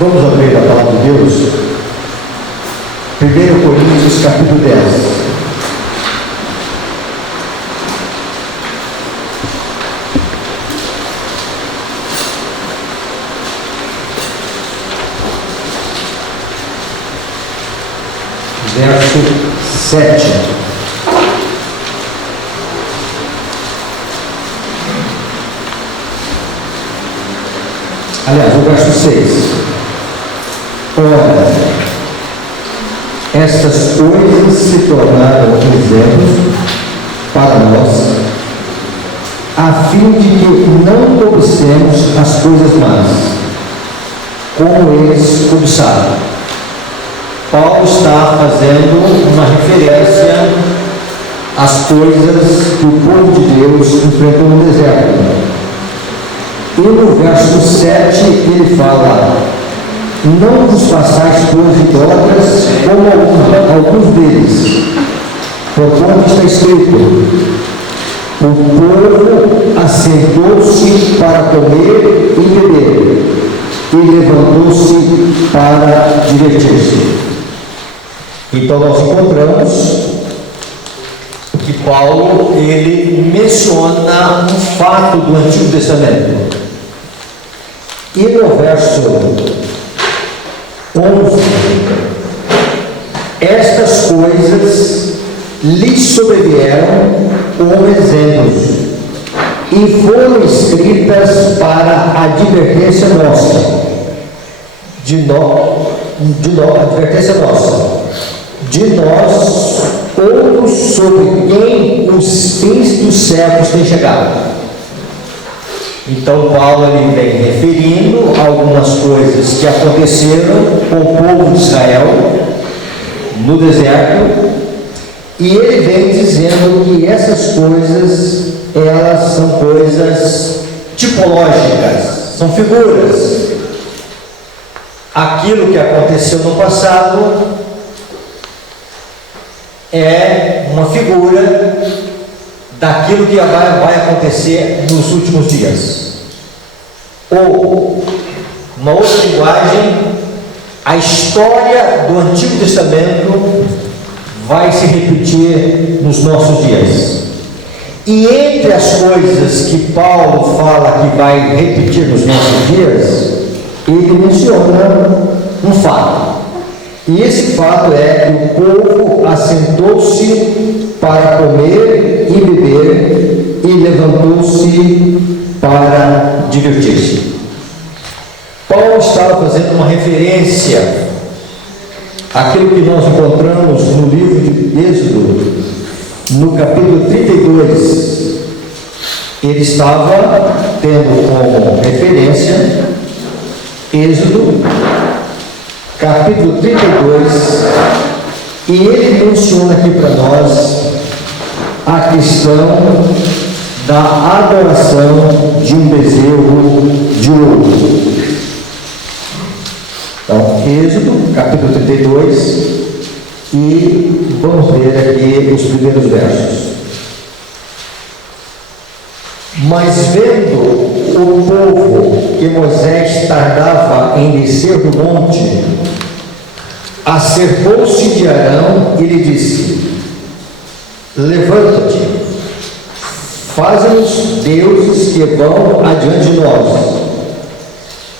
Vamos abrir a palavra de Deus. 1 Coríntios capítulo 10. Verso 7. Aliás, o verso 6. Ora, estas coisas se tornaram exemplos para nós, a fim de que não cobicemos as coisas más, como eles cobiçaram. Paulo está fazendo uma referência às coisas que o povo de Deus enfrentou no deserto. E no verso 7 ele fala: não vos façais por idólatras como alguns deles, porquanto está escrito: o povo assentou-se para comer e beber, e levantou-se para divertir-se. Então nós encontramos que Paulo ele menciona um fato do Antigo Testamento. E no verso 11, estas coisas lhes sobrevieram como exemplos e foram escritas para a advertência nossa, advertência nossa, de nós outros sobre quem os fins dos séculos têm chegado. Então Paulo ele vem referindo algumas coisas que aconteceram com o povo de Israel no deserto, e ele vem dizendo que essas coisas, elas são coisas tipológicas, são figuras. Aquilo que aconteceu no passado é uma figura daquilo que vai acontecer nos últimos dias. Ou, uma outra linguagem, a história do Antigo Testamento vai se repetir nos nossos dias. E entre as coisas que Paulo fala que vai repetir nos nossos dias, ele menciona um fato. E esse fato é que o povo assentou-se para comer e beber e levantou-se para divertir-se. Paulo estava fazendo uma referência àquilo que nós encontramos no livro de Êxodo, no capítulo 32. Ele estava tendo como referência Êxodo capítulo 32, e ele menciona aqui para nós a questão da adoração de um bezerro de ouro. Então, Êxodo capítulo 32, e vamos ler aqui os primeiros versos. Mas vendo o povo que Moisés tardava em descer do monte, acercou-se de Arão e lhe disse: levanta-te, faze-nos deuses que vão adiante de nós,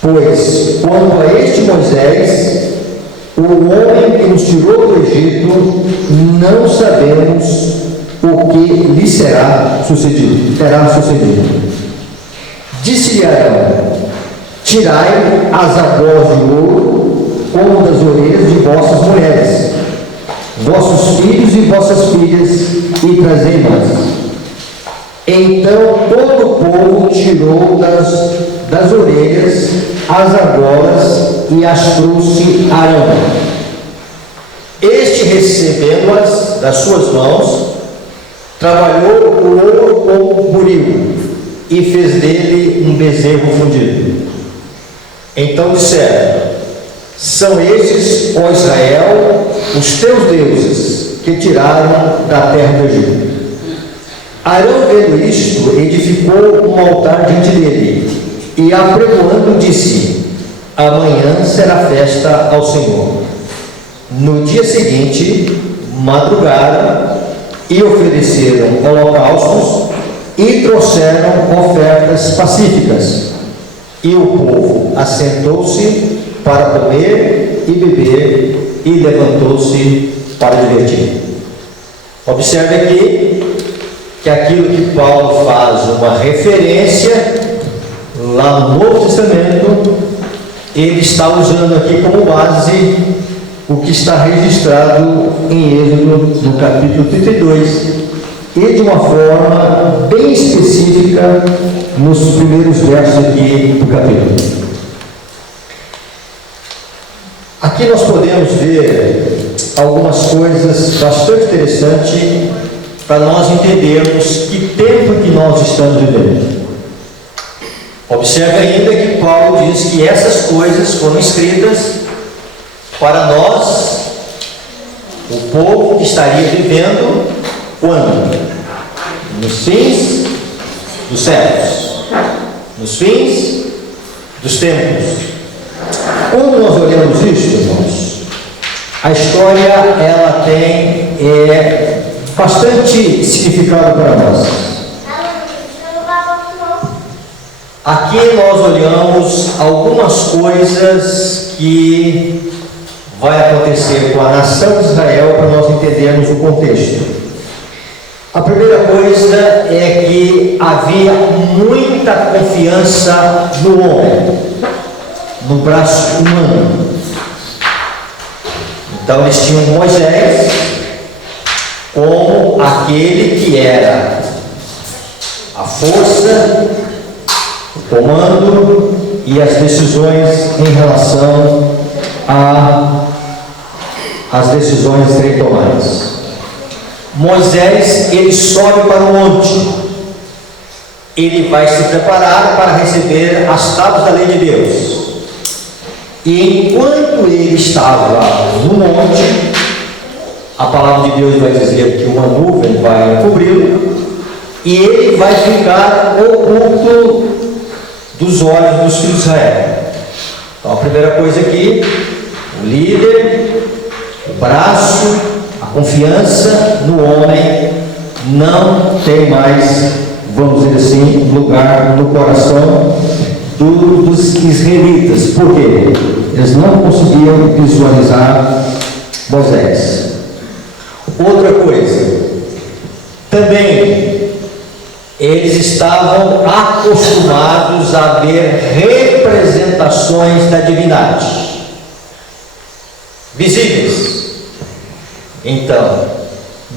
pois quanto a este Moisés, o homem que nos tirou do Egito, não sabemos o que lhe terá sucedido. Disse-lhe Arão: tirai as argolas de ouro como das orelhas de vossas mulheres, vossos filhos e vossas filhas, e trazei-nas. Então todo o povo tirou das orelhas as argolas e as trouxe a Arão. Este, recebendo-as das suas mãos, trabalhou o ouro com buril e fez dele um bezerro fundido. Então disseram: são estes, ó Israel, os teus deuses que tiraram da terra do Egito. Arão, vendo isto, edificou um altar diante dele, e apregoando disse: amanhã será festa ao Senhor. No dia seguinte, madrugaram e ofereceram holocaustos e trouxeram ofertas pacíficas. E o povo assentou-se para comer e beber e levantou-se para divertir. Observe aqui que aquilo que Paulo faz uma referência lá no Novo Testamento, ele está usando aqui como base o que está registrado em Êxodo, no capítulo 32, e de uma forma bem específica nos primeiros versos aqui do capítulo. Aqui nós podemos ver algumas coisas bastante interessantes para nós entendermos que tempo que nós estamos vivendo. Observe ainda que Paulo diz que essas coisas foram escritas para nós, o povo que estaria vivendo quando? Nos fins dos séculos, nos fins dos tempos. Quando nós olhamos isso, irmãos, a história ela tem bastante significado para nós. Aqui nós olhamos algumas coisas que vai acontecer com a nação de Israel para nós entendermos o contexto. A primeira coisa é que havia muita confiança no homem, no braço humano. Então eles tinham Moisés como aquele que era a força, o comando e as decisões em relação às decisões serem tomadas. Moisés, ele sobe para o monte, ele vai se preparar para receber as tábuas da lei de Deus. E enquanto ele estava no monte, a palavra de Deus vai dizer que uma nuvem vai cobri-lo e ele vai ficar oculto dos olhos dos filhos de Israel. Então a primeira coisa aqui, o líder, o braço, a confiança no homem não tem mais, vamos dizer assim, lugar no coração dos israelitas. Por quê? Eles não conseguiam visualizar Moisés. Outra coisa, também eles estavam acostumados a ver representações da divindade visíveis. Então,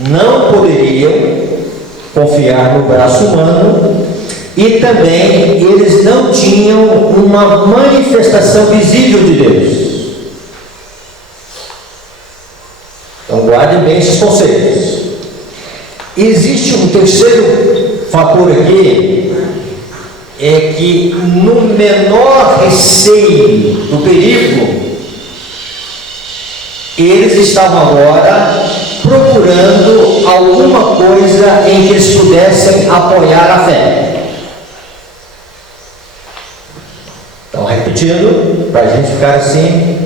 não poderiam confiar no braço humano e também eles não tinham uma manifestação visível de Deus. Então guardem bem esses conceitos. Existe um terceiro fator aqui, é que no menor receio do perigo, eles estavam agora procurando alguma coisa em que eles pudessem apoiar a fé. Então, repetindo, para a gente ficar assim,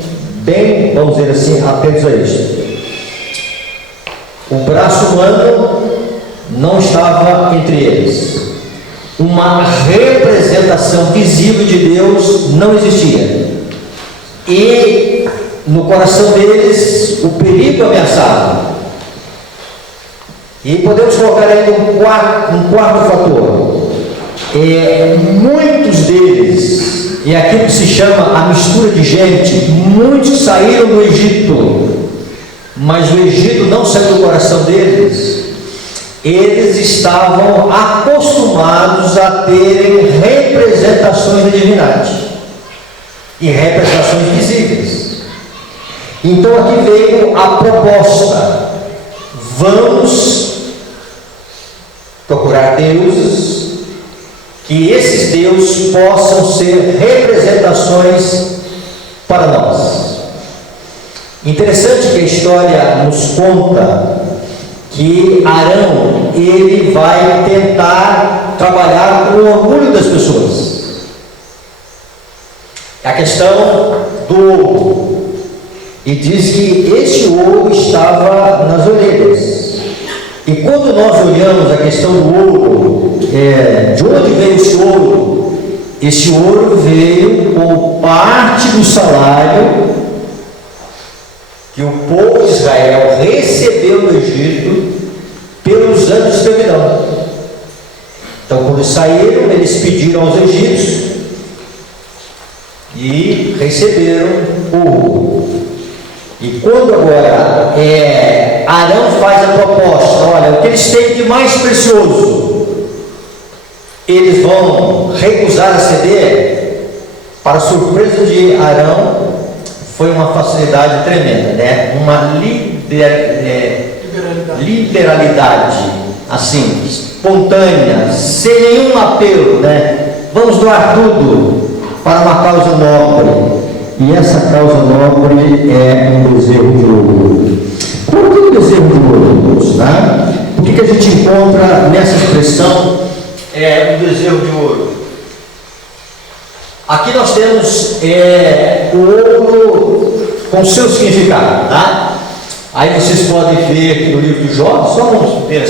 bem, vamos dizer assim, atentos a isso. O braço humano não estava entre eles. Uma representação visível de Deus não existia. E no coração deles, o perigo ameaçava. E podemos colocar ainda um quarto fator. Muitos deles, e aquilo que se chama a mistura de gente, muitos saíram do Egito, mas o Egito não saiu do coração deles. Eles estavam acostumados a terem representações da divindade e representações visíveis. Então aqui veio a proposta: vamos procurar deuses, que esses deuses possam ser representações para nós. Interessante que a história nos conta que Arão, ele vai tentar trabalhar com o orgulho das pessoas. a questão do ouro. E diz que este ouro estava nas orelhas. E quando nós olhamos a questão do ouro, de onde veio esse ouro? Esse ouro veio como parte do salário que o povo de Israel recebeu do Egito pelos anos de escravidão. Então, quando saíram, eles pediram aos egípcios e receberam ouro. E quando agora Arão faz a proposta, olha, o que eles têm de mais precioso, eles vão recusar a ceder? Para a surpresa de Arão, foi uma facilidade tremenda, né? Uma liberalidade, assim, espontânea, sem nenhum apelo, né? Vamos doar tudo para uma causa nobre. E essa causa nobre é um bezerro de ouro. Por que um bezerro de ouro, tá? O que a gente encontra nessa expressão um bezerro de ouro? Aqui nós temos o ouro com seu significado, tá? Aí vocês podem ver aqui no livro de Jó, só vamos ver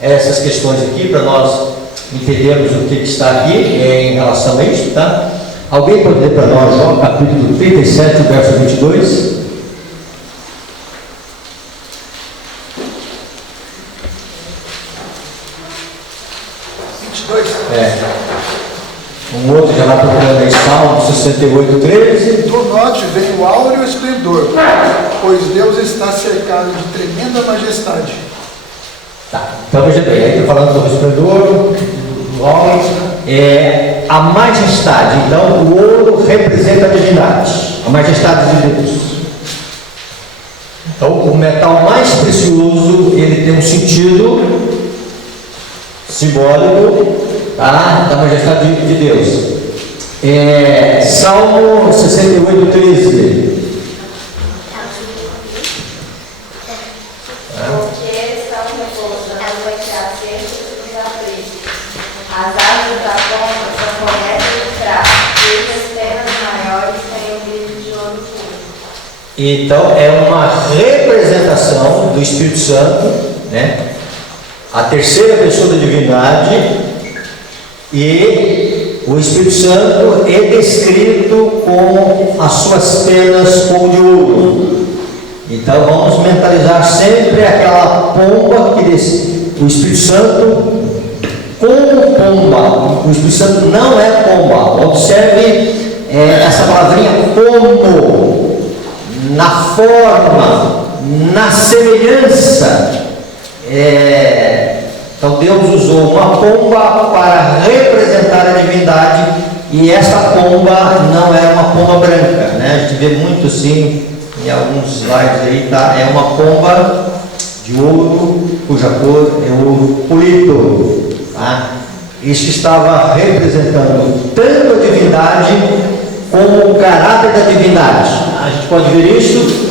essas questões aqui para nós entendermos o que está aqui em relação a isso, tá? Alguém pode ler para nós Jó, capítulo 37, verso 22? Um outro já vai procurando em Salmo 68, 13. Do norte vem o áureo esplendor, pois Deus está cercado de tremenda majestade. Tá, então veja bem, aí está falando do esplendor, do áureo, a majestade. Então o ouro representa a divindade, a majestade de Deus. Então o metal mais precioso, ele tem um sentido simbólico, tá, da majestade de Deus. Salmo 68, 13. As asas da pomba são cobertas de prata, e as pernas maiores têm um brilho de ouro puro. Então é uma representação do Espírito Santo, né? A terceira pessoa da divindade, e o Espírito Santo é descrito com as suas penas como de ouro. Então vamos mentalizar sempre aquela pomba que o Espírito Santo como pomba. O Espírito Santo não é pomba. Observe essa palavrinha como, na forma, na semelhança. Então Deus usou uma pomba para representar a divindade, e essa pomba não era uma pomba branca, né? A gente vê muito assim em alguns slides aí, tá? É uma pomba de ouro, cuja cor é ouro polido, tá? Isso estava representando tanto a divindade como o caráter da divindade. A gente pode ver isso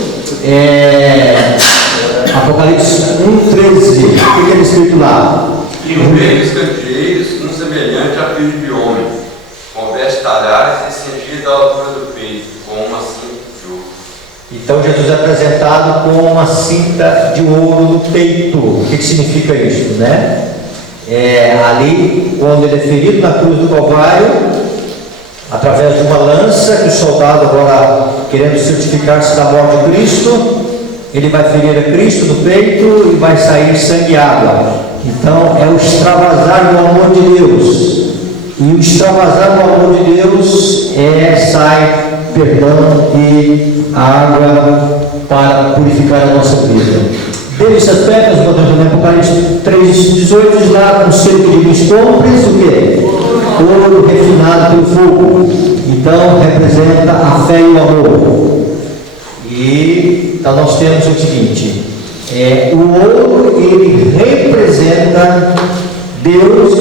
Apocalipse 1:13. O que é escrito lá? E no meio dos candeeiros, um semelhante a filho de homem, com vestes talhares e cingido à altura do peito, com uma cinta de ouro. Então Jesus é apresentado com uma cinta de ouro no peito. O que significa isso, né? Ali, quando ele é ferido na cruz do Calvário, através de uma lança, que o soldado agora, querendo certificar-se da morte de Cristo, ele vai ferir a Cristo no peito e vai sair sangue e água. Então é o extravasar do amor de Deus. E o extravasar do amor de Deus sai perdão e água para purificar a nossa vida. Desse aspecto, nós podemos ver Apocalipse 3:18, diz lá: com selo de vinhos compres o quê? Ouro refinado pelo fogo. Então representa a fé e o amor. E então nós temos o seguinte: o ouro, ele representa Deus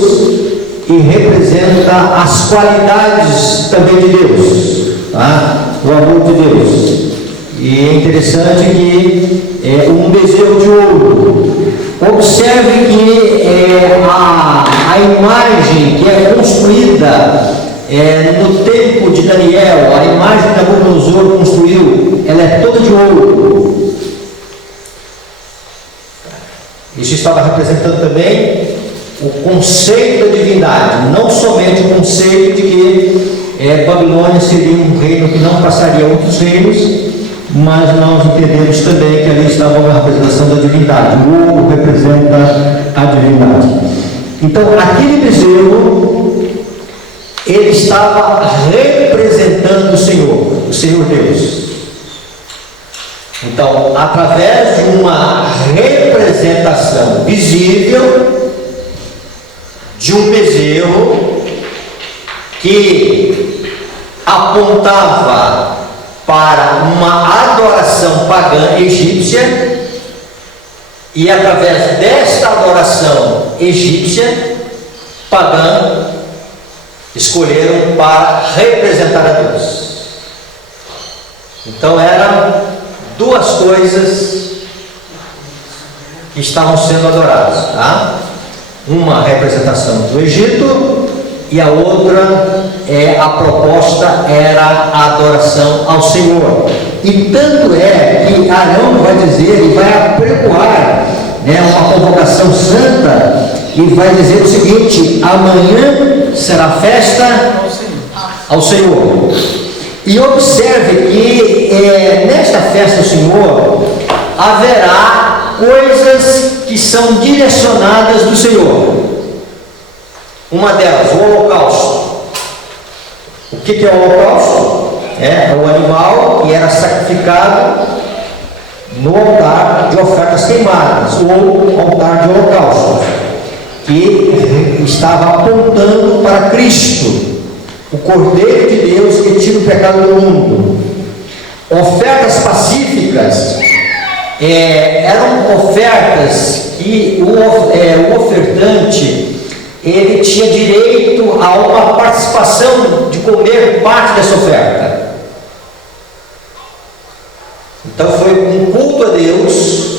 e representa as qualidades também de Deus, tá? O amor de Deus. E é interessante que um bezerro de ouro. Observe que a imagem que é construída no tempo de Daniel, a imagem que Nabucodonosor construiu, ela é toda de ouro. Isso estava representando também o conceito da divindade, não somente o conceito de que Babilônia seria um reino que não passaria a outros reinos, mas nós entendemos também que ali estava uma representação da divindade. O ouro representa a divindade. Então, aquele bezerro, ele estava representando o Senhor Deus. Então, através de uma representação visível de um bezerro que apontava para uma adoração pagã egípcia, e através desta adoração egípcia pagã escolheram para representar a Deus. Então eram duas coisas que estavam sendo adoradas, tá? Uma representação do Egito e a outra a proposta era a adoração ao Senhor. E tanto é que Arão vai dizer, e vai apregoar uma convocação santa, e vai dizer o seguinte: amanhã será festa ao Senhor. E observe que nesta festa ao Senhor haverá coisas que são direcionadas do Senhor. Uma delas, o holocausto. O que é o holocausto? É o animal que era sacrificado no altar de ofertas queimadas, ou altar de holocausto, que estava apontando para Cristo, o Cordeiro de Deus que tira o pecado do mundo. Ofertas pacíficas eram ofertas que o ofertante ele tinha direito a uma participação de comer parte dessa oferta. Então foi um culto a Deus,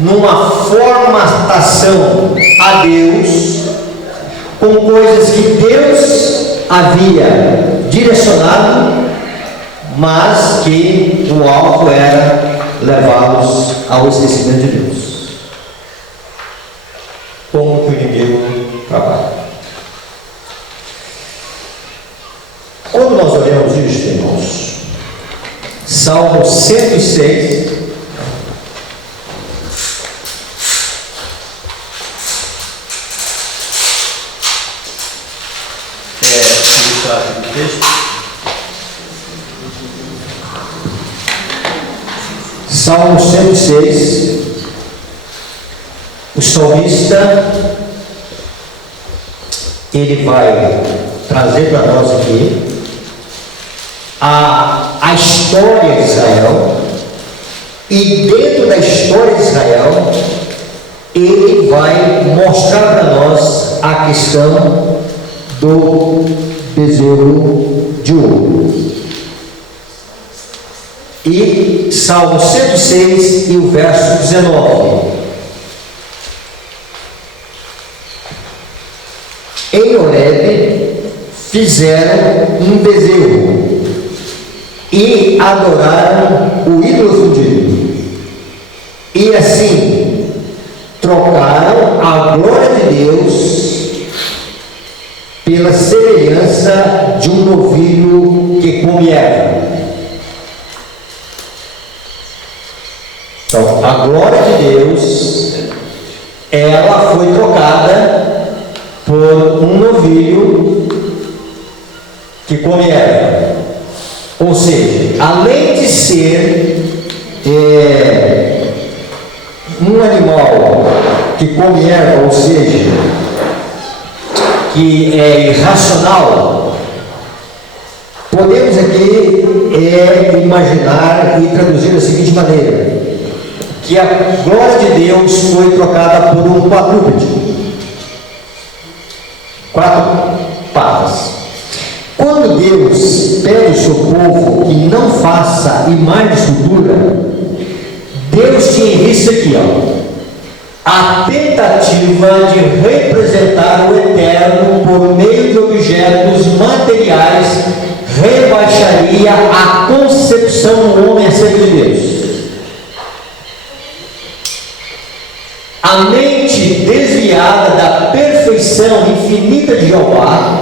numa formatação a Deus, com coisas que Deus havia direcionado, mas que o alvo era levá-los ao esquecimento de Deus. Como que o inimigo trabalha. Quando nós olhamos isso, irmãos, Salmo 106, o texto. Salmo 106, o salmista, ele vai trazer para nós aqui a história de Israel, e dentro da história de Israel, ele vai mostrar para nós a questão do bezerro de ouro. E Salmo 106 e o verso 19. Em Horebe fizeram um bezerro e adoraram o ídolo fundido, e assim trocaram a glória de Deus pela semelhança de um novilho que come erva. Então, a glória de Deus, ela foi trocada por um novilho que come erva. Ou seja, além de ser um animal que come erva, ou seja, que é irracional, podemos aqui imaginar e traduzir da seguinte maneira: que a glória de Deus foi trocada por um quadrúpede, 4 patas. Quando Deus pede ao seu povo que não faça imagem de escultura, Deus tinha em vista aqui, a tentativa de representar o eterno por meio de objetos materiais rebaixaria a concepção do homem acerca de Deus. A mente desviada da perfeição infinita de Jeová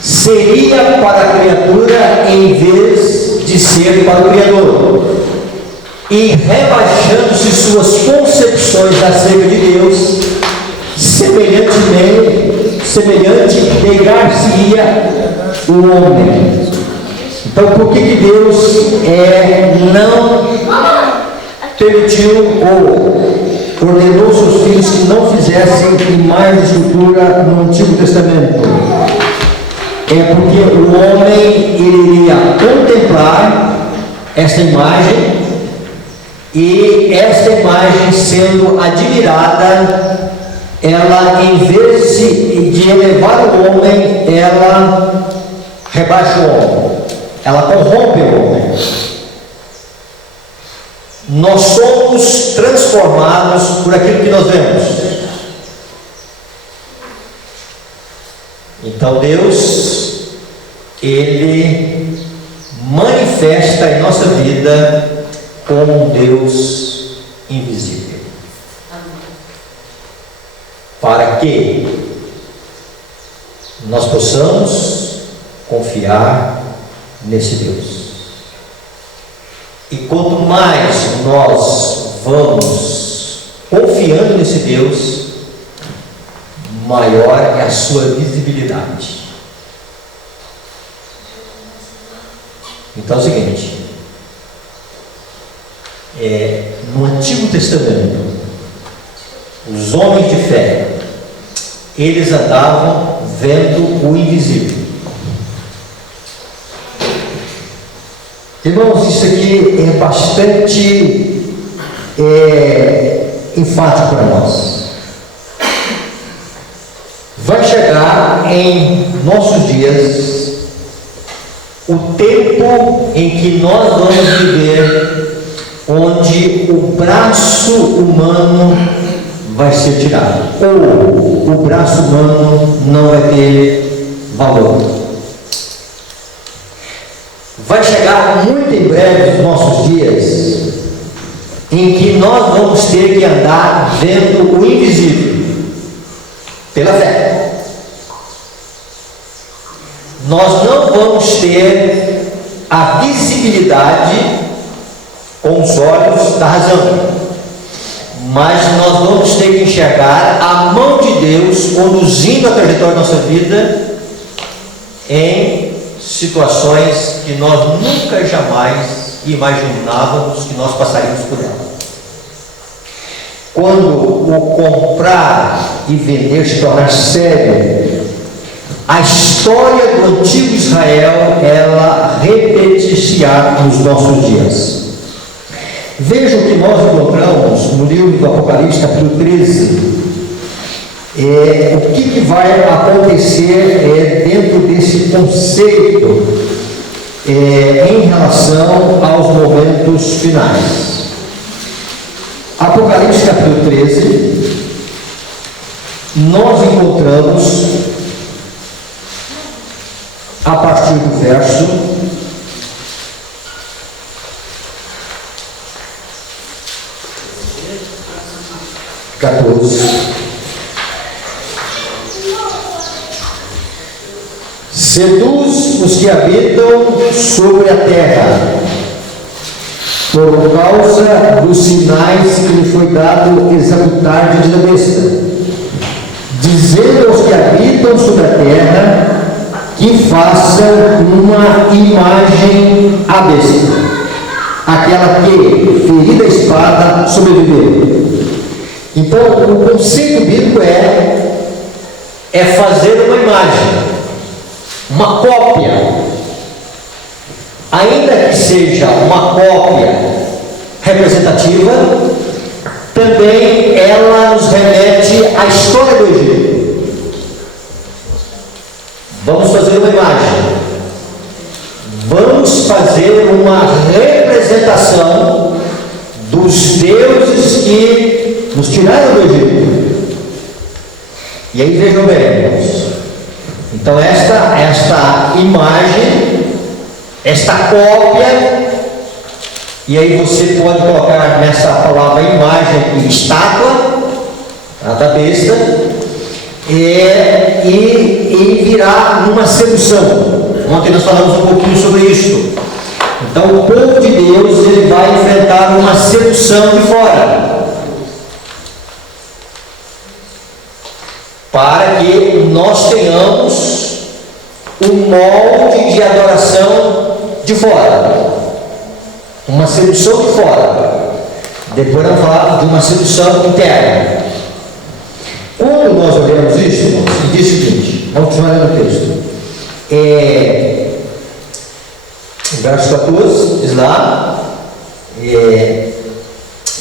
seria para a criatura em vez de ser para o Criador, e rebaixando-se suas concepções acerca de Deus, semelhante negar-se-ia o homem. Então, por que Deus não permitiu ou ordenou seus filhos que não fizessem imagem de escultura no Antigo Testamento? É porque o homem iria contemplar essa imagem, e esta imagem sendo admirada, ela, em vez de elevar o homem, ela rebaixa o homem, ela corrompe o homem. Nós somos transformados por aquilo que nós vemos. Então Deus, Ele manifesta em nossa vida como um Deus invisível. Para que nós possamos confiar nesse Deus. E quanto mais nós vamos confiando nesse Deus, maior é a sua visibilidade. Então é o seguinte, no Antigo Testamento, os homens de fé, eles andavam vendo o invisível. Irmãos, isso aqui é bastante enfático para nós. Vai chegar em nossos dias o tempo em que nós vamos viver, onde o braço humano vai ser tirado, ou o braço humano não vai ter valor. Vai chegar muito em breve os nossos dias em que nós vamos ter que andar vendo o invisível pela fé. Nós não vamos ter a visibilidade com os olhos da razão, mas nós vamos ter que enxergar a mão de Deus conduzindo a trajetória da nossa vida em situações que nós nunca jamais imaginávamos que nós passaríamos por ela. Quando o comprar e vender se tornar sério, a história do antigo Israel, ela repetir-se-á nos nossos dias. Vejam que nós encontramos no livro do Apocalipse, capítulo 13, o que vai acontecer dentro desse conceito em relação aos momentos finais. Apocalipse capítulo 13, nós encontramos a partir do verso 14. Seduz os que habitam sobre a terra, por causa dos sinais que lhe foi dado executar de da besta, dizendo aos que habitam sobre a terra que façam uma imagem à besta, aquela que, ferida a espada, sobreviveu. Então, o conceito bíblico é fazer uma imagem, uma cópia, ainda que seja uma cópia representativa, também ela nos remete à história do Egito. Vamos fazer uma imagem, vamos fazer uma representação dos deuses que nos tiraram do Egito. E aí vejam bem, irmãos. Então esta imagem, esta cópia, e aí você pode colocar nessa palavra imagem e estátua, da besta, e virá numa sedução. Ontem nós falamos um pouquinho sobre isso. Então o povo de Deus, ele vai enfrentar uma sedução de fora, para que nós tenhamos um molde de adoração de fora, uma sedução de fora. Depois nós vamos falar de uma sedução interna. Quando nós olhamos isso, irmãos, diz o seguinte, vamos continuar no texto. Verso 14, diz lá,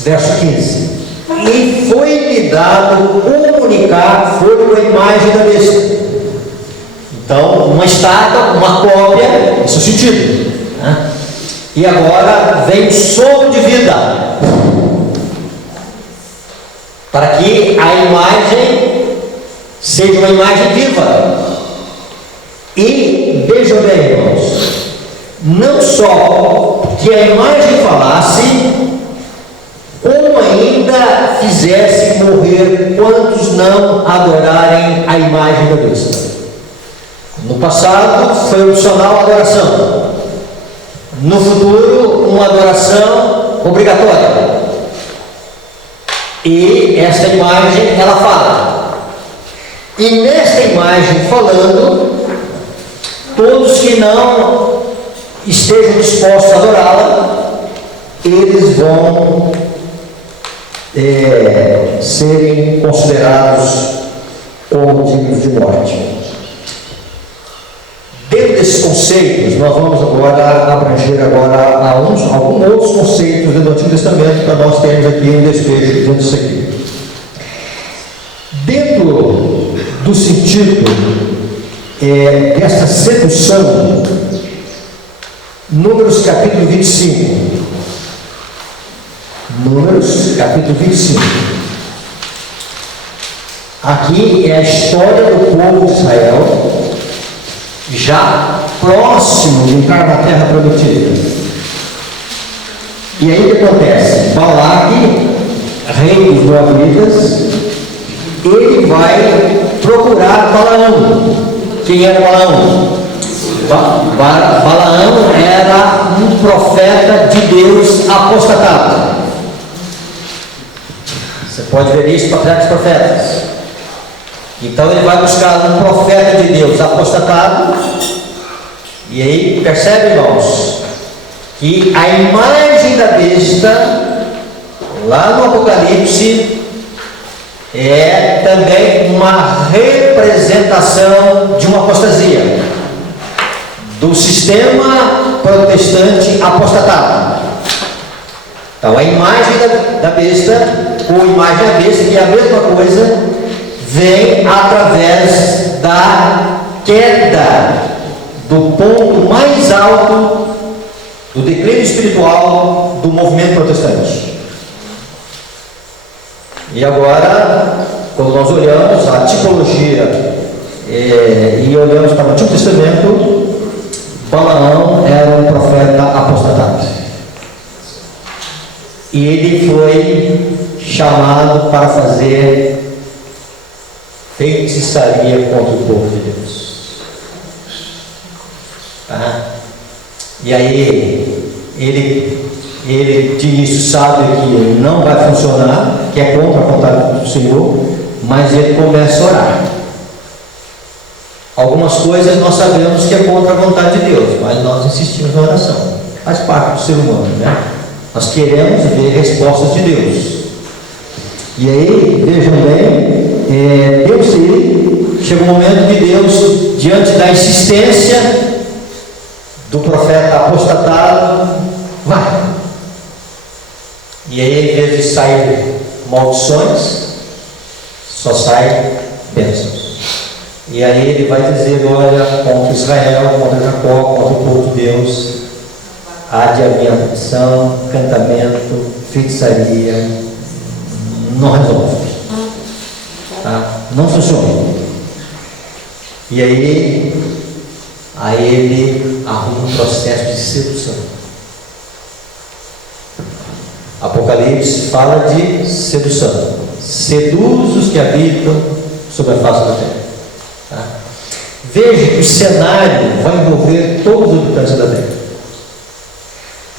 verso 15. E foi-lhe dado comunicar, foi com a imagem da besta. Então, uma estátua, uma cópia, esse é o sentido, né? E agora vem o sopro de vida, para que a imagem seja uma imagem viva. E vejam bem, irmãos, não só que a imagem falasse, como ainda fizesse morrer quantos não adorarem a imagem da besta. No passado foi opcional a adoração, no futuro uma adoração obrigatória. E esta imagem, ela fala. E nesta imagem falando, todos que não estejam dispostos a adorá-la, eles vão serem considerados como dignos de morte. Dentro desses conceitos, nós vamos agora abranger alguns outros conceitos do Antigo Testamento, para nós termos aqui um desfecho dentro disso aqui. Dentro do sentido dessa sedução, Números capítulo 25. Números capítulo 25. Aqui é a história do povo de Israel, já próximo de entrar na terra prometida. E aí o que acontece? Balaque, rei dos Moabitas, ele vai procurar Balaão. Quem era Balaão? Balaão era um profeta de Deus apostatado. Você pode ver isso para trás dos profetas. Então ele vai buscar um profeta de Deus apostatado. E aí percebe, irmãos, que a imagem da besta lá no Apocalipse é também uma representação de uma apostasia, do sistema protestante apostatado. Então a imagem da besta, ou imagem da besta, que é a mesma coisa, vem através da queda do ponto mais alto do declínio espiritual do movimento protestante. E agora, quando nós olhamos a tipologia e olhamos para o Antigo Testamento, Balaão era um profeta apostatado. E ele foi chamado para fazer feitiçaria contra o povo de Deus. Tá? E aí, ele de início sabe que não vai funcionar, que é contra a vontade do Senhor, mas ele começa a orar. Algumas coisas nós sabemos que é contra a vontade de Deus, mas nós insistimos na oração. Faz parte do ser humano, né? Nós queremos ver respostas de Deus. E aí, vejam bem, chega um momento que Deus, diante da insistência do profeta apostatado, vai. E aí, em vez de sair maldições, só sai bênçãos. E aí ele vai dizer: olha, contra Israel, contra Jacó, contra o povo de Deus, há de haver aflição, encantamento, feitiçaria, não resolve. Tá? Não funciona. E aí ele arruma um processo de sedução. Apocalipse fala de sedução. Seduz os que habitam sobre a face da terra. Tá? Veja que o cenário vai envolver todos os habitantes da terra.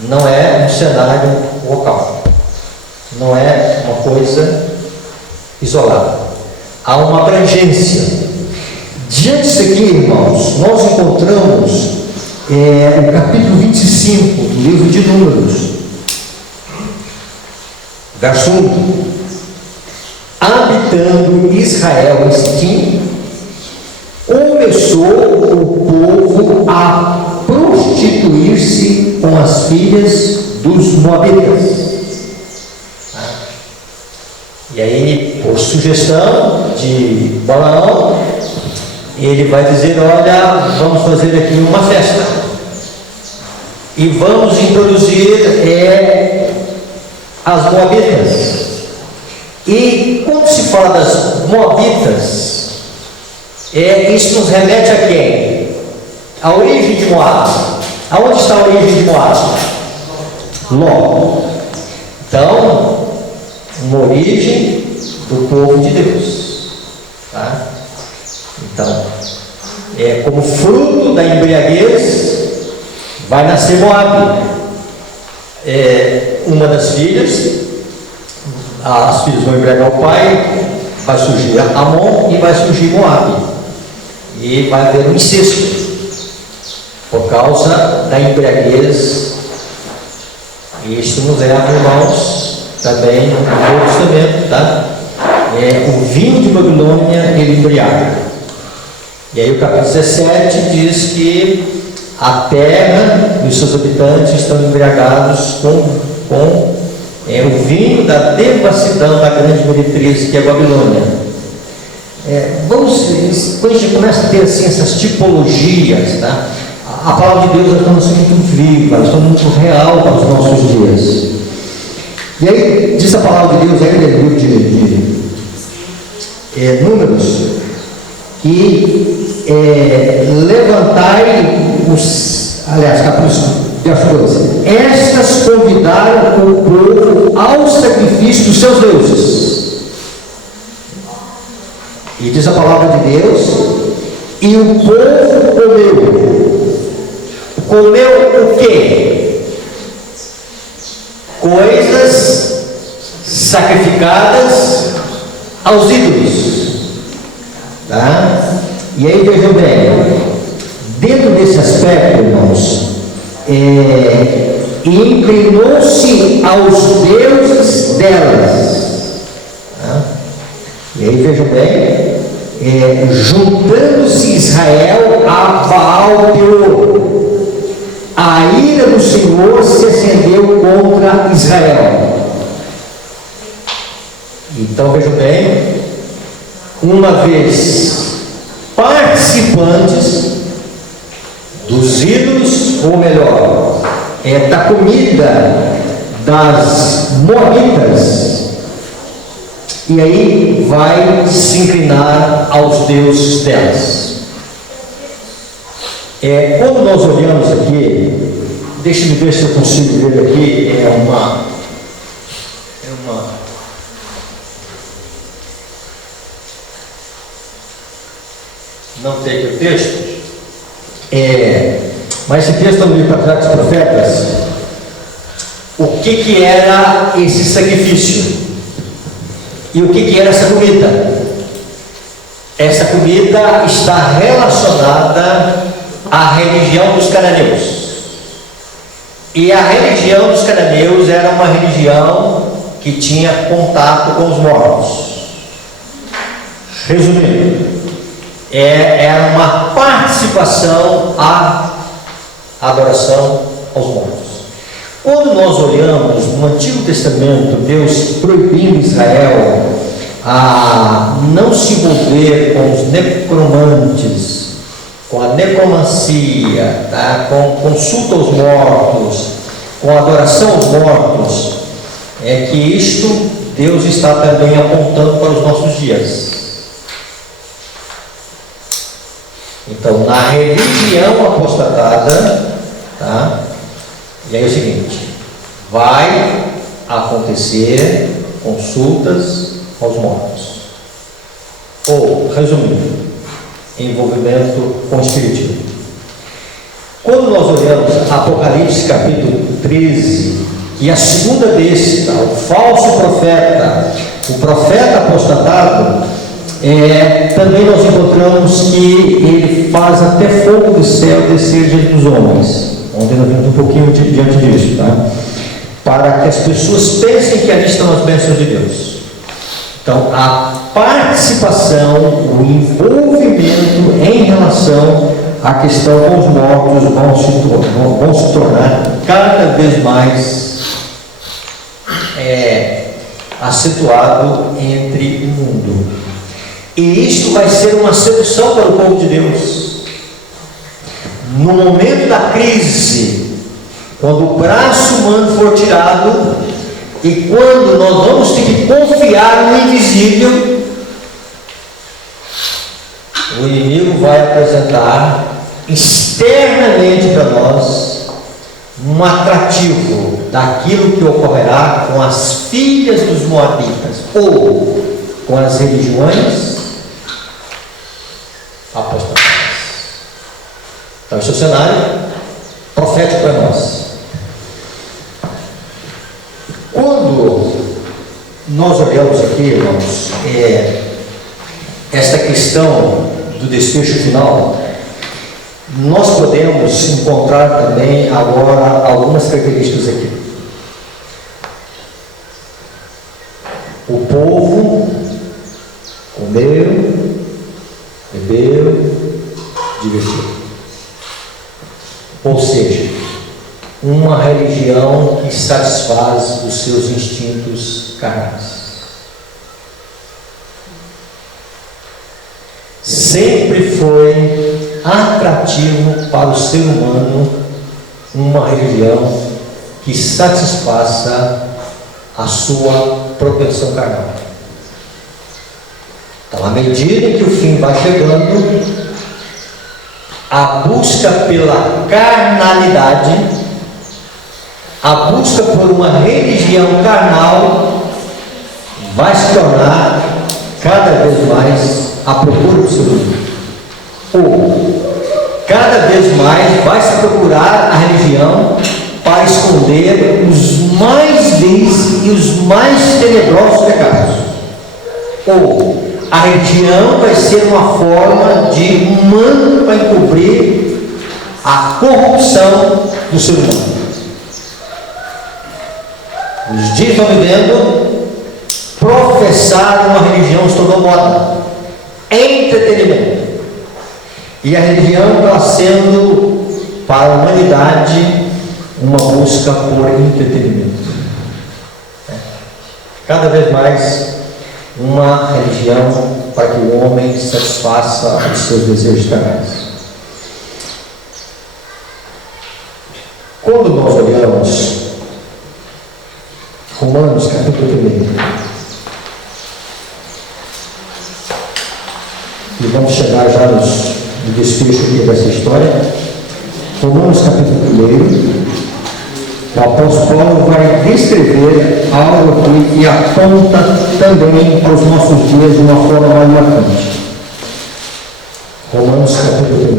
Não é um cenário local. Não é uma coisa isolada. Há uma abrangência. Diante disso aqui, irmãos, nós encontramos o capítulo 25 do livro de Números, verso 1. Habitando Israel em Sitim, começou o povo a prostituir-se com as filhas dos moabitas. E aí, por sugestão de Balaão, ele vai dizer: olha, vamos fazer aqui uma festa e vamos introduzir as moabitas. E quando se fala das moabitas, isso nos remete a quem? A origem de Moab. Aonde está a origem de Moab? Ló. Então, uma origem do povo de Deus. Tá? Então, como fruto da embriaguez, vai nascer Moab. Uma das filhas, as filhas vão embriagar o pai, vai surgir Amon e vai surgir Moab. E vai haver um incesto, por causa da embriaguez. E isto nos leva, irmãos, também no Novo Testamento, tá? O vinho de Babilônia, ele embriaga. E aí o capítulo 17 diz que a terra e os seus habitantes estão embriagados com o vinho da devassidão da grande meretriz que é a Babilônia. Quando a gente começa a ter assim, essas tipologias, tá? A palavra de Deus está muito viva, está muito real para os nossos dias. E aí diz a palavra de Deus ainda no livro de Números, que levantai capítulo verso 12: estas convidaram o povo ao sacrifício dos seus deuses. E diz a palavra de Deus: e o povo comeu o quê? Coisas sacrificadas aos ídolos. Tá? E aí vejam bem, dentro desse aspecto, irmãos, inclinou-se aos deuses delas. Tá? E aí vejam bem, juntando-se Israel a Baal-Peor, a ira do Senhor se acendeu contra Israel. Então vejam bem, uma vez participantes dos ídolos, ou melhor, da comida das moabitas, e aí vai se inclinar aos deuses delas. Quando nós olhamos aqui, deixe-me ver se eu consigo ver aqui, não tem aqui o texto, mas esse texto no livro Patriarcas e Profetas, o que era esse sacrifício e o que era essa comida? Essa comida está relacionada à religião dos cananeus, e a religião dos cananeus era uma religião que tinha contato com os mortos. Resumindo, era uma participação à adoração aos mortos. Quando nós olhamos no Antigo Testamento, Deus proibindo Israel a não se envolver com os necromantes, com a necromancia, tá? Com consulta aos mortos, com adoração aos mortos, que isto Deus está também apontando para os nossos dias. Então, na religião apostatada, tá? E aí é o seguinte: vai acontecer consultas aos mortos. Ou, resumindo, envolvimento com o espiritismo. Quando nós olhamos Apocalipse capítulo 13, e a segunda besta, o falso profeta, o profeta apostatado, também nós encontramos que ele faz até fogo do céu descer diante dos homens. Ontem nós vimos um pouquinho diante disso, tá? Para que as pessoas pensem que ali estão as bênçãos de Deus. Então, a participação, o envolvimento em relação à questão com os mortos vão se tornar cada vez mais acentuado entre o mundo. E isto vai ser uma sedução para o povo de Deus. No momento da crise, quando o braço humano for tirado, e quando nós vamos ter que confiar no invisível, o inimigo vai apresentar externamente para nós um atrativo daquilo que ocorrerá com as filhas dos moabitas, ou com as religiões apostadas. Então, esse é o cenário profético para nós. Quando nós olhamos aqui, irmãos, esta questão do desfecho final, nós podemos encontrar também agora algumas características aqui. O povo comeu, bebeu, divertiu. Ou seja, uma religião que satisfaz os seus instintos carnais. Sempre foi atrativo para o ser humano uma religião que satisfaça a sua propensão carnal. Então, à medida que o fim vai chegando, a busca pela carnalidade, a busca por uma religião carnal vai se tornar cada vez mais a procura do ser humano. Ou cada vez mais vai se procurar a religião para esconder os mais vis e os mais tenebrosos pecados. Ou a religião vai ser uma forma de um manto para encobrir a corrupção do ser humano. Os dias estão vivendo, professar uma religião se tornou moda, entretenimento. E a religião está sendo para a humanidade uma busca por entretenimento. Cada vez mais uma religião para que o homem satisfaça os seus desejos carnais. Quando nós olhamos Romanos capítulo 1, e vamos chegar já no desfecho aqui dessa história, Romanos capítulo 1, o apóstolo Paulo vai descrever algo aqui que aponta também para os nossos dias de uma forma mais marcante. Romanos capítulo 1,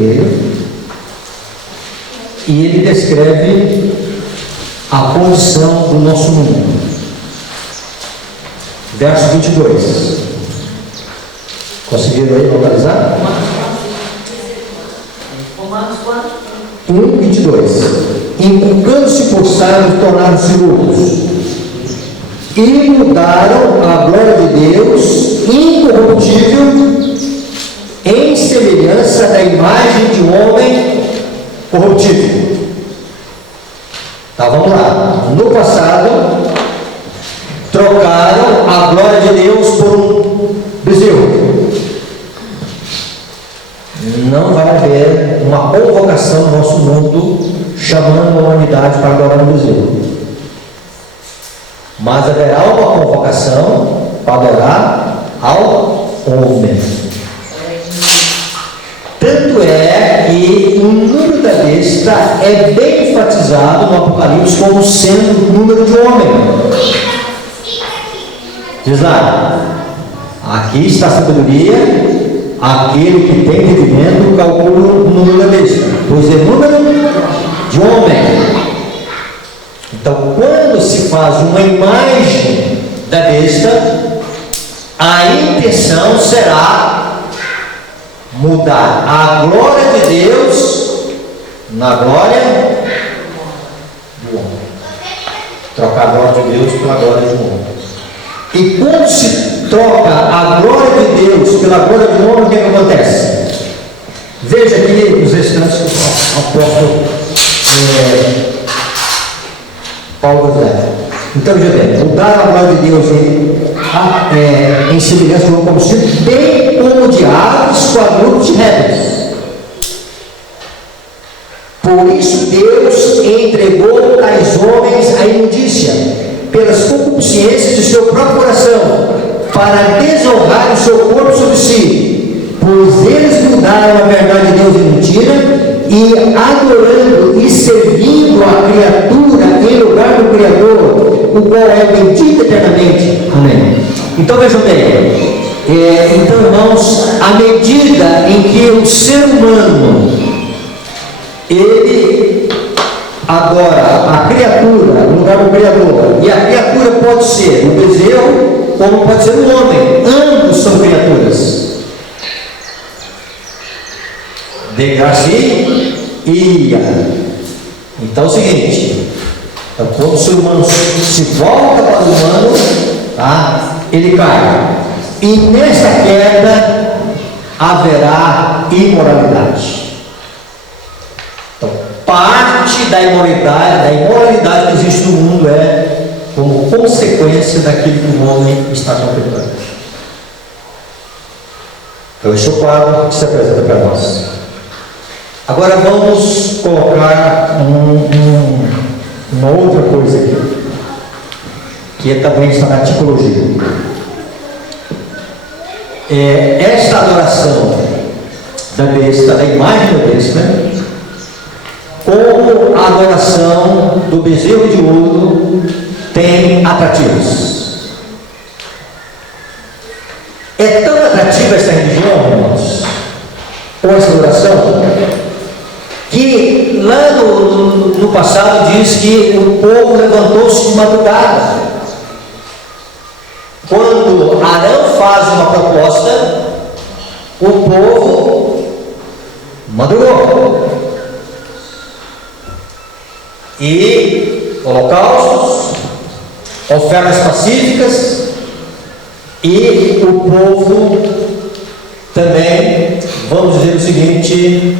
e ele descreve a condição do nosso mundo. Verso 22. Conseguiram aí localizar? Romanos quanto? 1, 22. Inculcando-se por sábios, tornaram-se loucos, e mudaram a glória de Deus incorruptível em semelhança da imagem de um homem corruptível. Tá, vamos lá. No passado, trocaram a glória de Deus por um bezerro. Não vai haver uma convocação no nosso mundo chamando a humanidade para adorar um bezerro. mas haverá uma convocação para adorar ao homem. Tanto é que o número da besta é bem enfatizado no Apocalipse como sendo o número de homem. Diz lá, aqui está a sabedoria, aquele que tem entendimento calcula o número da besta, pois é número de homem. Então, quando se faz uma imagem da besta, a intenção será mudar a glória de Deus na glória do homem. Trocar a glória de Deus pela glória do homem. E quando se troca a glória de Deus pela glória do homem, o que acontece? Veja aqui os restantes que o apóstolo Paulo José. Então, veja bem, mudar a glória de Deus em semelhança com o combustível, bem como de aves com a grupos de répteis. Por isso Deus entregou tais homens à imundícia, pelas concupiscências de seu próprio coração, para desonrar o seu corpo sobre si, pois eles mudaram a verdade de Deus em mentira, e adorando e servindo a criatura em lugar do Criador, o qual é bendito eternamente. Amém. Então vejam bem, então irmãos, à medida em que o ser humano ele adora a criatura no lugar do Criador, e a criatura pode ser o bezerro, como pode ser o homem, ambos são criaturas. De graça e ia. Então é o seguinte, quando o ser humano se volta para o humano, tá? Ele cai. E nessa queda haverá imoralidade. Então, parte da imoralidade que existe no mundo é como consequência daquilo que o homem está configurando. Então, esse é o quadro que se apresenta para nós. Agora vamos colocar uma outra coisa aqui, que também está na tipologia. Esta adoração da besta, da imagem da besta, como a adoração do bezerro de ouro, tem atrativos. É tão atrativa essa religião, irmãos, ou essa adoração, que lá no passado diz que o povo levantou-se de madrugada. Quando Arão faz uma proposta, o povo madrugou. E holocaustos, ofertas pacíficas, e o povo também, vamos dizer o seguinte,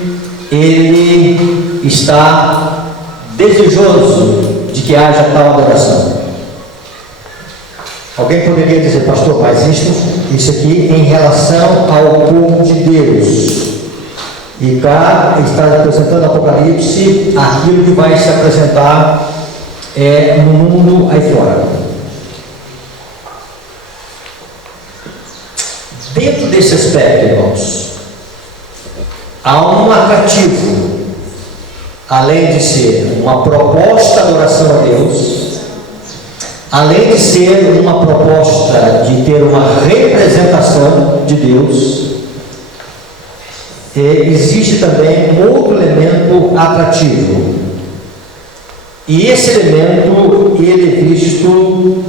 ele está desejoso de que haja tal adoração. Alguém poderia dizer, pastor, mas isso aqui em relação ao povo de Deus. E cá está apresentando Apocalipse aquilo que vai se apresentar no mundo aí fora. Dentro desse aspecto, irmãos, há um atrativo, além de ser uma proposta de adoração a Deus, além de ser uma proposta de ter uma representação de Deus, existe também um outro elemento atrativo. E esse elemento, ele é visto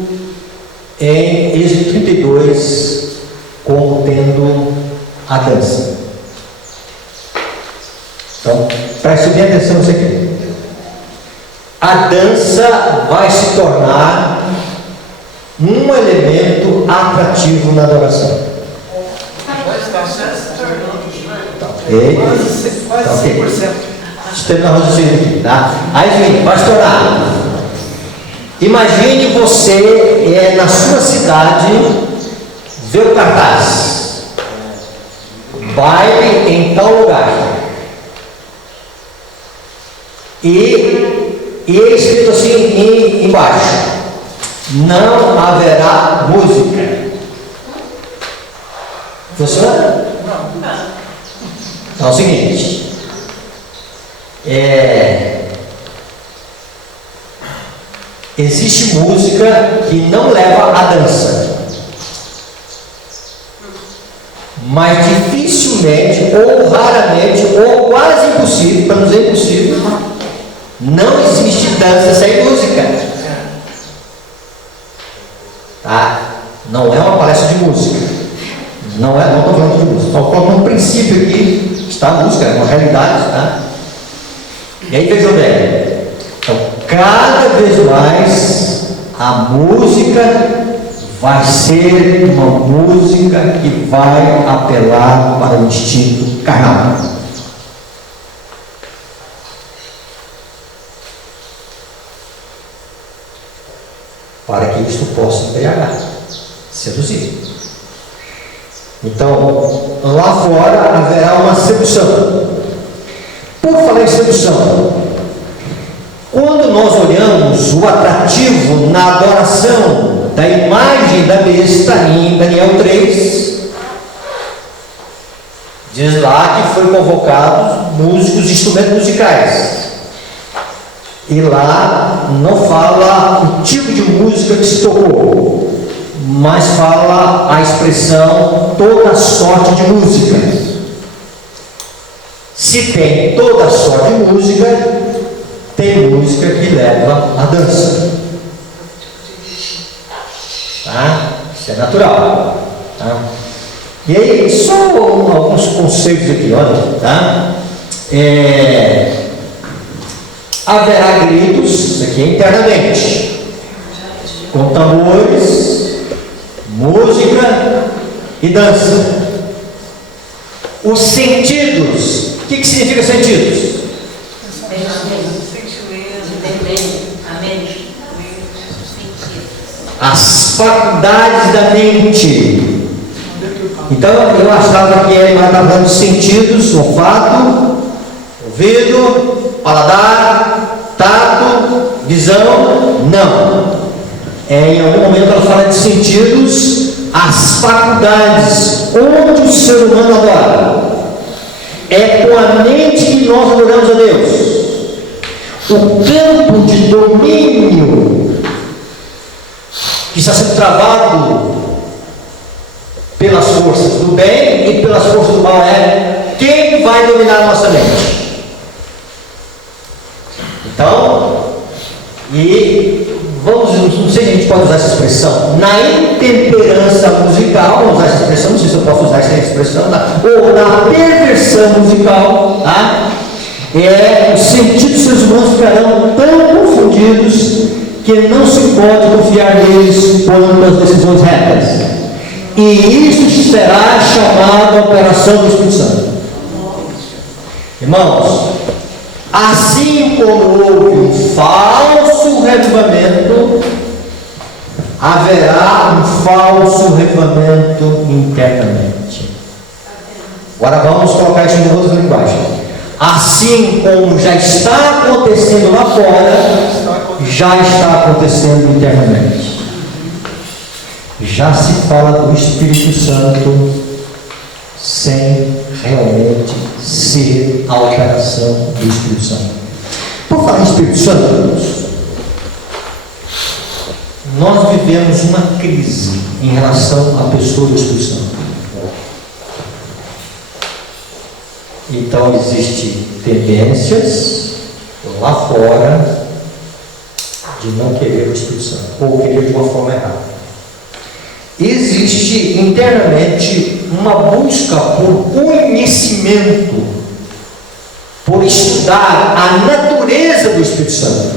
em Êxodo 32 como tendo a dança. Então, preste bem atenção nisso aqui. A dança vai se tornar um elemento atrativo na adoração. Quase 100%. Terminar o raciocínio aqui, tá? Aí vem, vai estourar. Imagine você na sua cidade ver o cartaz. Baile em tal lugar. E é escrito assim embaixo: não haverá música. Funciona? Então é o seguinte, existe música que não leva à dança, mas dificilmente, ou raramente, ou quase impossível, para não dizer impossível, não existe dança sem música. Tá? Não é uma palestra de música. Não estou falando de música. Estou colocando um princípio aqui, está a música, é uma realidade. Tá? E aí vejam bem. Então, cada vez mais a música vai ser uma música que vai apelar para o instinto carnal. Para que isto possa embriagar, seduzir. Então, lá fora haverá uma sedução. Por falar em sedução, quando nós olhamos o atrativo na adoração da imagem da besta em Daniel 3, diz lá que foram convocados músicos, instrumentos musicais. E lá não fala o tipo de música que se tocou, mas fala a expressão toda sorte de música. Se tem toda sorte de música, tem música que leva à dança. Tá? Isso é natural. Tá? E aí, só alguns conceitos aqui, olha. Tá? Haverá gritos, isso aqui é internamente, com tambores, música e dança. Os sentidos, o que significa sentidos? As faculdades da mente. Então eu achava que ele estava falando de sentidos: olfato, ouvido, paladar, tato, visão. Não. Em algum momento ela fala de sentidos, as faculdades, onde o ser humano adora. É com a mente que nós adoramos a Deus. O campo de domínio que está sendo travado pelas forças do bem e pelas forças do mal é quem vai dominar a nossa mente. Então, não sei se a gente pode usar essa expressão, na intemperança musical, vamos usar essa expressão, não sei se eu posso usar essa expressão, ou na perversão musical, tá? Os sentidos dos seres humanos ficarão tão confundidos que não se pode confiar neles quanto às decisões retas. E isso será chamado a operação do Espírito Santo. Irmãos, assim como houve um falso revivamento, haverá um falso revivamento internamente. Agora vamos colocar isso em outra linguagem. Assim como já está acontecendo lá fora, já está acontecendo internamente. Já se fala do Espírito Santo sem realmente ser a operação do Espírito Santo. Por falar em Espírito Santo, nós vivemos uma crise em relação à pessoa do Espírito Santo. Então existem tendências lá fora de não querer o Espírito Santo, ou querer de uma forma errada. Existe internamente uma busca por conhecimento, por estudar a natureza do Espírito Santo.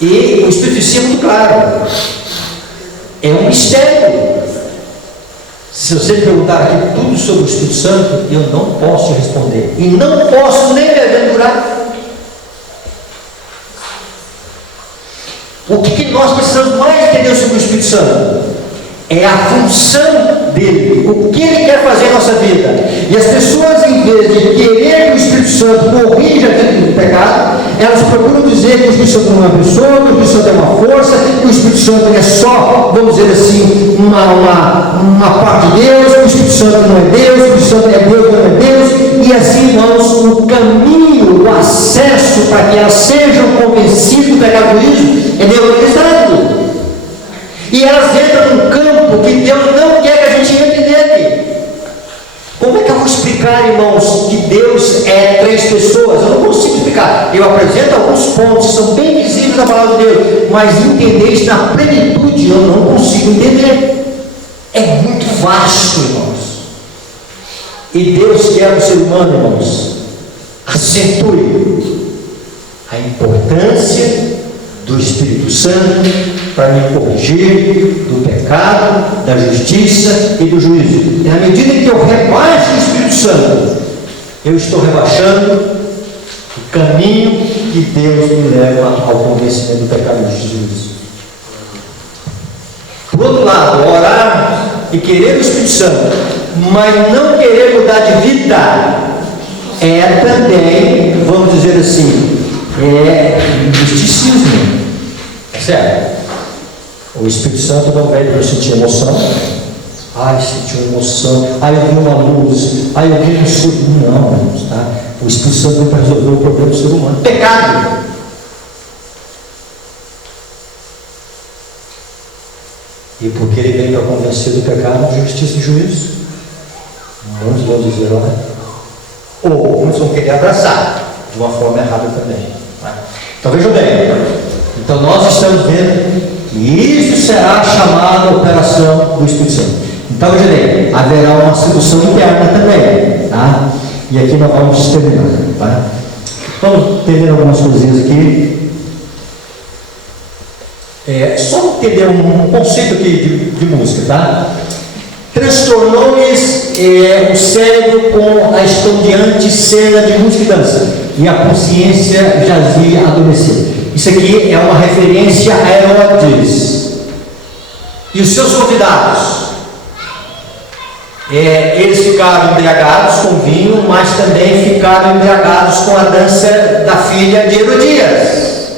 E o Espírito de si é muito claro, é um mistério. Se você me perguntar aqui tudo sobre o Espírito Santo, eu não posso te responder, e não posso nem me aventurar. O que nós precisamos mais entender sobre o Espírito Santo é a função dele, o que ele quer fazer em nossa vida. E as pessoas, em vez de querer que o Espírito Santo corrija aquilo do pecado, elas procuram dizer que o Espírito Santo não é uma pessoa, que o Espírito Santo é uma força, que o Espírito Santo é só, vamos dizer assim, uma parte de Deus, que o Espírito Santo não é Deus, que o Espírito Santo é Deus, não é Deus. E assim, irmãos, o caminho, o acesso para que elas sejam convencidas do pecado do juízo é neurotizado. E elas entram num campo que Deus não quer que a gente entre nele. Como é que eu vou explicar, irmãos, que Deus é 3 pessoas? Eu não consigo explicar. Eu apresento alguns pontos que são bem visíveis na palavra de Deus, mas entender isso na plenitude eu não consigo entender. É muito vasto, irmãos. E Deus quer o ser humano, irmãos, acentue a importância do Espírito Santo para me corrigir do pecado, da justiça e do juízo. E na medida que eu rebaixo o Espírito Santo, eu estou rebaixando o caminho que Deus me leva ao convencimento do pecado e do juízo. Por outro lado, orar e querer o Espírito Santo, mas não querer mudar de vida, é também, vamos dizer assim, é misticismo. É sério. O Espírito Santo não vem para eu sentir emoção. Ai, senti uma emoção. Ai, eu vi uma luz. Ai, eu vi um surdo. Não, irmãos, tá? O Espírito Santo vem para resolver o problema do ser humano. Pecado. E porque ele vem para convencer do pecado, justiça e juízo, muitos vão dizer, olha, ou muitos vão querer abraçar de uma forma errada também. Tá? Então vejam bem, então nós estamos vendo que isso será chamado a operação do Espírito Santo. Então veja bem, haverá uma sedução interna também, tá? E aqui nós vamos terminar, tá? Vamos entender algumas coisinhas aqui. Só entender um conceito aqui de música, tá? Transtornou-lhes o cérebro com a estonteante cena de música e dança, e a consciência jazia adormecida. Isso aqui é uma referência a Herodes e os seus convidados. Eles ficaram embriagados com vinho, mas também ficaram embriagados com a dança da filha de Herodias.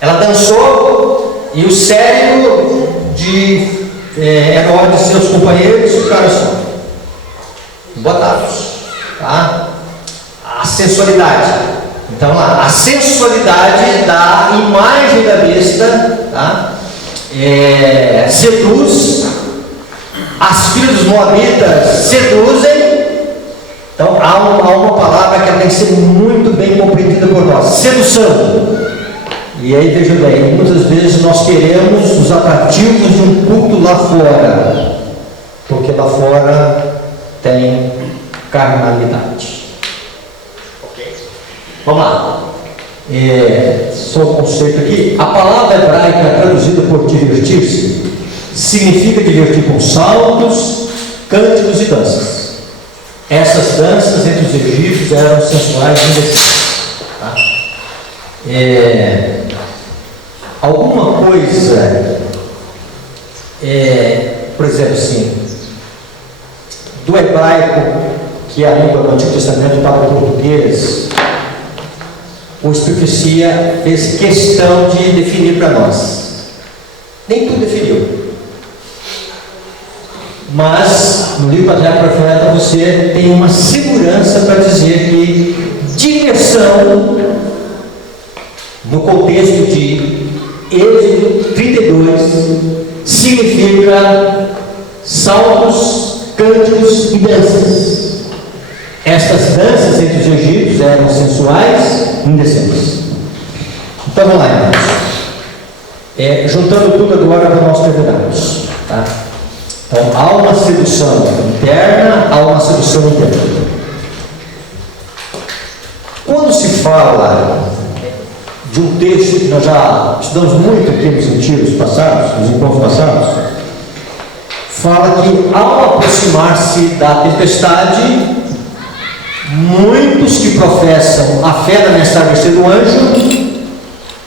Ela dançou e o cérebro de Herodes e seus companheiros ficaram assim, botados, tá? A sensualidade. Então lá, a sensualidade da imagem da besta, tá? Seduz, as filhas dos moabitas seduzem. Então há uma palavra que ela tem que ser muito bem compreendida por nós: sedução. E aí veja bem, muitas vezes nós queremos os atrativos de um culto lá fora, porque lá fora tem carnalidade. Ok? Vamos lá. Só um conceito aqui. A palavra hebraica traduzida por divertir-se significa divertir com saltos, cânticos e danças. Essas danças entre os egípcios eram sensuais e indecentes. Tá? Alguma coisa, por exemplo, assim, do hebraico, que é a língua do Antigo Testamento, para o português, o Espírito fez questão de definir para nós. Nem tudo definiu. Mas no livro Patriarca e Profeta você tem uma segurança para dizer que diversão, no contexto de Êxodo 32, significa saltos, cânticos e danças. Estas danças entre os egípcios eram sensuais e indecentes. Então vamos lá, irmãos. Juntando tudo agora para nós terminarmos. Tá? Então há uma sedução interna, há uma sedução interna. Quando se fala de um texto que nós já estudamos muito aqui nos retiros passados, nos encontros passados, fala que ao aproximar-se da tempestade, muitos que professam a fé da mensagem do anjo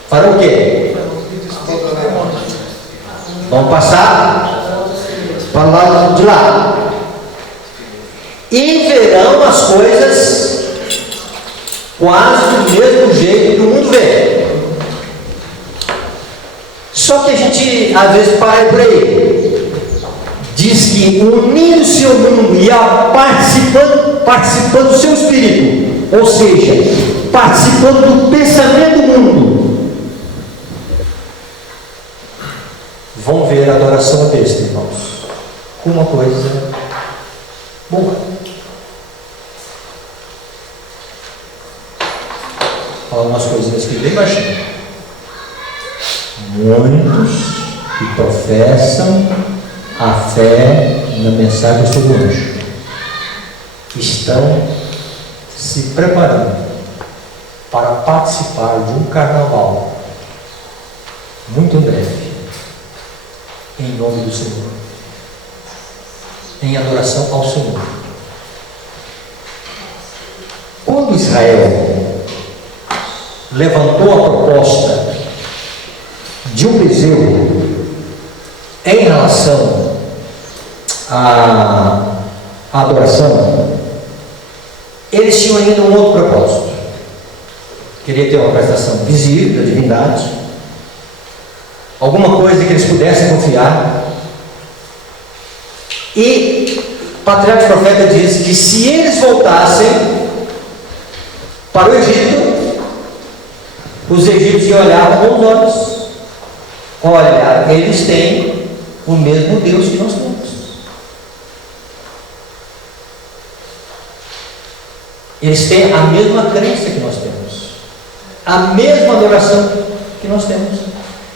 farão o quê? Vão passar para o lado de lá. e verão as coisas quase do mesmo jeito que o mundo vê. Só que a gente às vezes para por aí. Diz que unindo-se ao mundo e participando do seu espírito, ou seja, participando do pensamento do mundo, vão ver a adoração a Deus, irmãos, como uma coisa boa. Fala umas coisinhas que bem baixinho. Muitos que professam a fé na mensagem sobre o anjo estão se preparando para participar de um carnaval muito em breve, em nome do Senhor, em adoração ao Senhor. Quando Israel levantou a proposta de um bezerro em relação à adoração, eles tinham ainda um outro propósito. Queria ter uma prestação visível da divindade, alguma coisa que eles pudessem confiar. E o patriarca profeta diz que se eles voltassem para o Egito, os egípcios iam olhar com os olhos. Olha, eles têm o mesmo Deus que nós temos. Eles têm a mesma crença que nós temos, a mesma adoração que nós temos.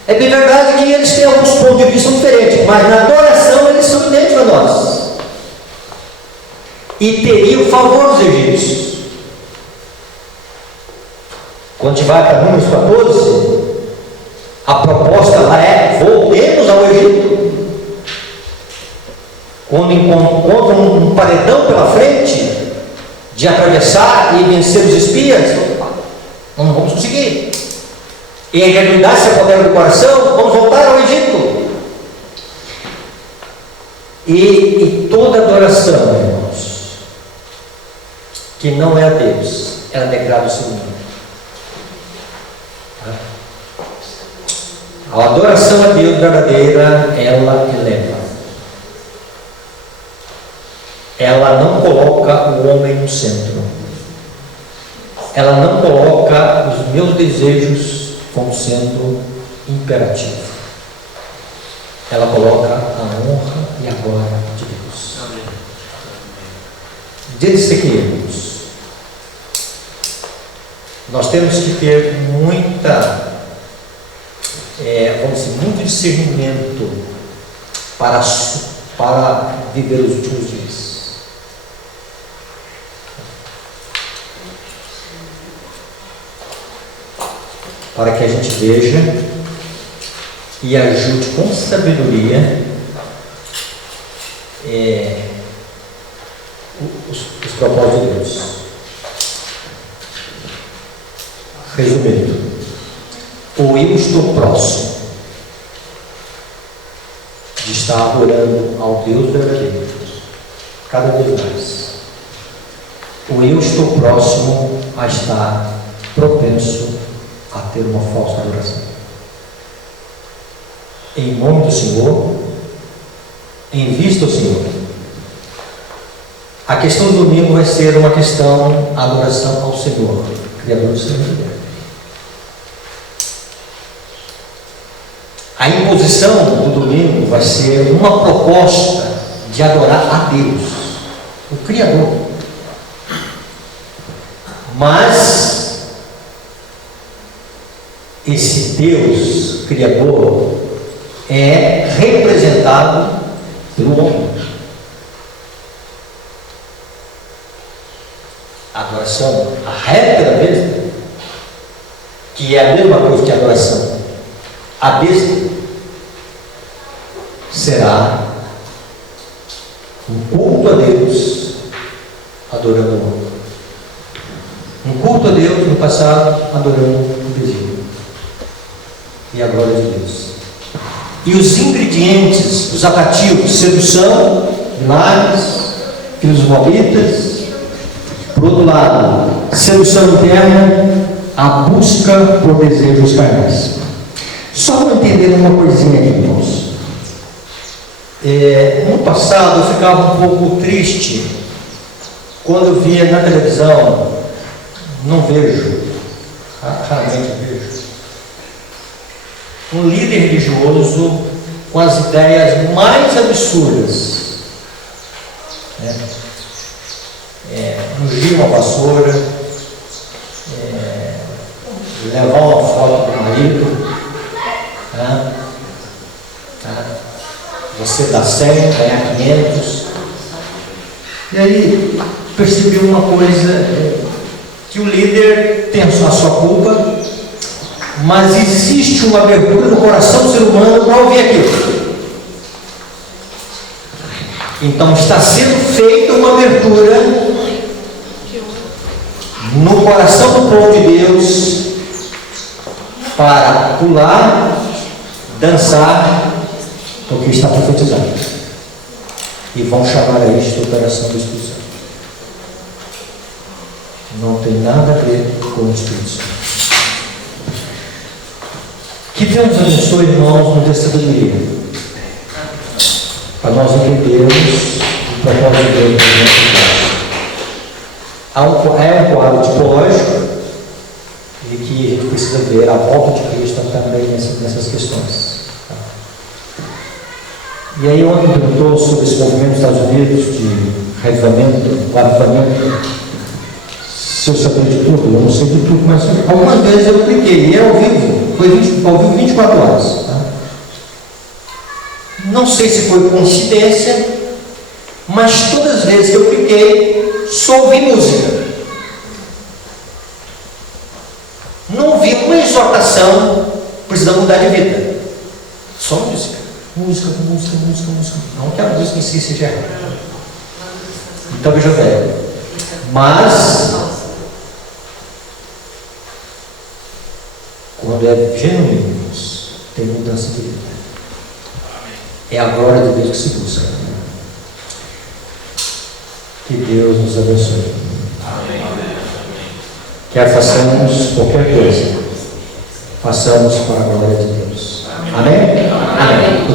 É bem verdade que eles têm alguns pontos de vista diferentes, mas na adoração eles são idênticos a nós. E teriam o favor dos egípcios. Quando a gente vai para Números 14, a proposta lá é: voltemos ao Egito. Quando encontram um paredão pela frente de atravessar e vencer os espias, não vamos conseguir. E a incredulidade se apodera do coração, vamos voltar ao Egito. E toda adoração, irmãos, que não é a Deus, ela degrada o seu nome. A adoração a Deus verdadeira, ela eleva. Ela não coloca o homem no centro. Ela não coloca os meus desejos como sendo imperativo. Ela coloca a honra e a glória de Deus. Desde que irmos, nós temos que ter muito discernimento para viver os últimos dias. Para que a gente veja e ajude com sabedoria os propósitos de Deus. Resumindo, ou eu estou próximo de estar adorando ao Deus verdadeiro cada vez mais, ou eu estou próximo a estar propenso a ter uma falsa adoração. Em nome do Senhor, em vista do Senhor, a questão do domingo vai ser uma questão de adoração ao Senhor, Criador do céu e da terra. A imposição do domingo vai ser uma proposta de adorar a Deus, o Criador. Mas esse Deus Criador é representado pelo homem. A adoração, a réplica da besta, que é a mesma coisa que a adoração, a besta será um culto a Deus adorando o homem. Um culto a Deus no passado adorando o bezerro e a glória de Deus. E os ingredientes, os atrativos, sedução, milagres, filhos dos moabitas. Por outro lado, sedução interna, a busca por desejos carnais. Só para entender uma coisinha aqui, irmãos. No passado eu ficava um pouco triste quando eu via na televisão, não vejo, raramente vejo, um líder religioso com as ideias mais absurdas, né? Ungir uma vassoura, levar uma foto do marido, né? Você dá 100, ganhar 500. E aí percebi uma coisa, que o líder tem a sua culpa, mas existe uma abertura no coração do ser humano para ouvir aquilo. Então está sendo feita uma abertura no coração do povo de Deus para pular, dançar, porque está profetizado. E vão chamar a isto operação do Espírito Santo. Não tem nada a ver com o Espírito Santo. Que Deus nos abençoe, irmãos, nos dê sabedoria, para nós entendermos o propósito de Deus na nossa vida. É um quadro tipológico e que a gente precisa ver a volta de Cristo também nessas questões. E aí, ontem perguntou sobre esse movimento nos Estados Unidos de avivamento. Se eu sabia de tudo, eu não sei de tudo, mas algumas vezes eu cliquei, e é ao vivo, foi ao vivo 24 horas. Tá? Não sei se foi coincidência, mas todas as vezes que eu cliquei, só ouvi música. Não vi uma exortação, precisa mudar de vida. Só música. Música. Não que a música em si seja errada. Então veja bem. Mas, quando é genuíno, tem mudança de vida. É a glória de Deus que se busca. Que Deus nos abençoe. Quer façamos qualquer coisa, façamos para a glória de Deus. Amém? Amém.